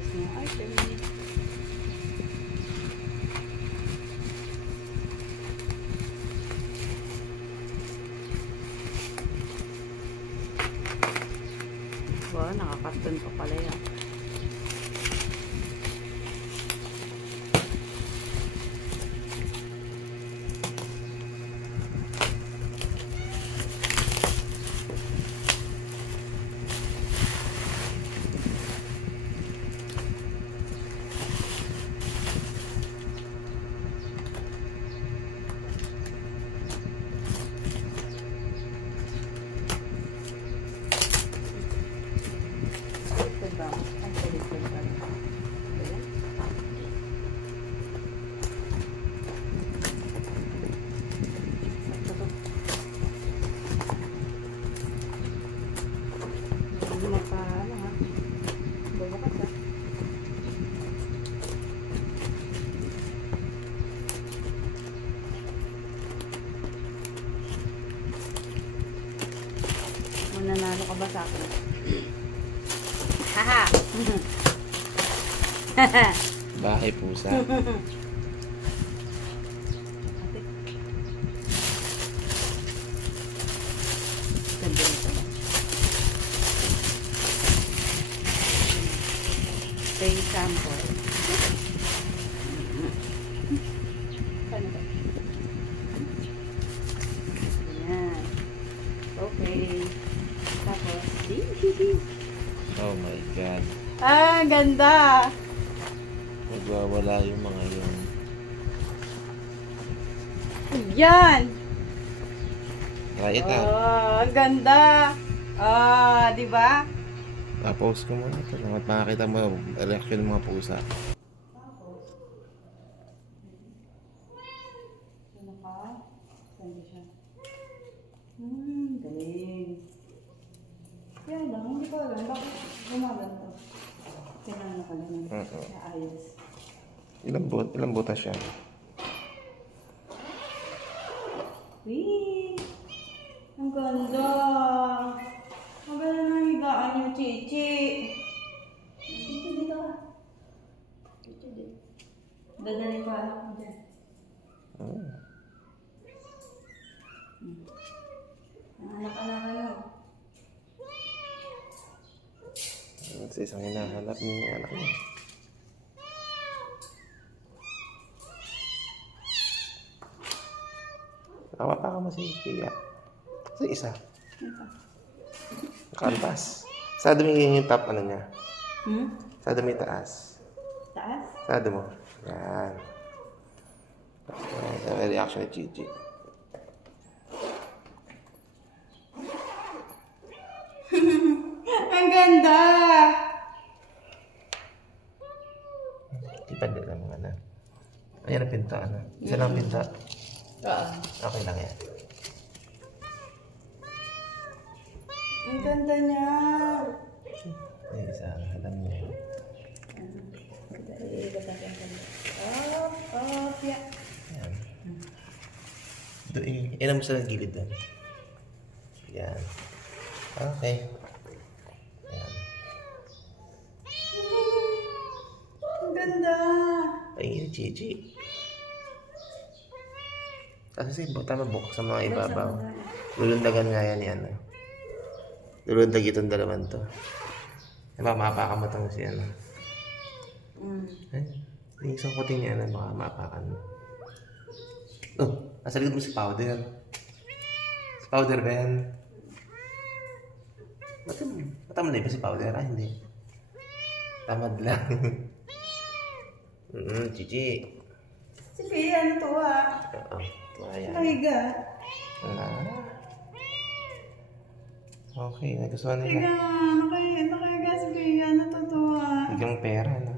ayos na item. Wow, nakakarton pa pala yan. Nanalo ka ba sa akin? Haha! Bahay pusa. Pay sample. Paano ba? Ayan. Okay. Tapos, Oh my God. ah, ganda! Magwawala yung mga yun. Yan! Try it out. Oh, ang ganda! Ah, di ba? Tapos ko muna ito. At makakita mo reaction ng mga pusa. Ano ka? Saan siya? Galing. Yan lang, hindi ko alam. Bakit gumaganto? Kailangan ka lang. Ayos. Ilang butas siya? Wee! Ang ganda! Ang ganda ng higaan niyo, Chichi. Chichi, dito ka. Chichi, dito. Dadali pa. Anak-anak ano? Sa isang hinahanap yung anak niya. Tawa pa ka mo si Pia. Sa isa. Kantas. Sa dumi yung top ano niya. Sa dumi taas. Taas? Sa mo. Yan. Sa reaction ni Gigi. Ang ganda! Ipanda lang mga na. Ayan ang pinta. Ano? Isa lang pinta. Oo. Okay lang yan. Ang ganda niya. Ay, isa. Alam niya. Yeah. Yan. Doon. Ilan mo sa gilid doon. Yan. Okay. Yan. Ang ganda. Ay, Gigi. Kasi tama bukas sa mga ibabaw. Lulundagan nga yan yan. Lulundag itong dalaman to. Diba, mapakan mo itong si ano. Ay, yung isang kuting niya na baka mapakan mo. Oh, nasa likod mo si Powder. Si Powder ba yan? Matama na ba si Powder? Ah, hindi. Tamad lang. Gigi. Si Pia, ano to ah? Oo, tuwaya. Nahiga. Okay, nagustuhan Higa, nila. nakahiga si Pia, natutuwa. Higang pera, no?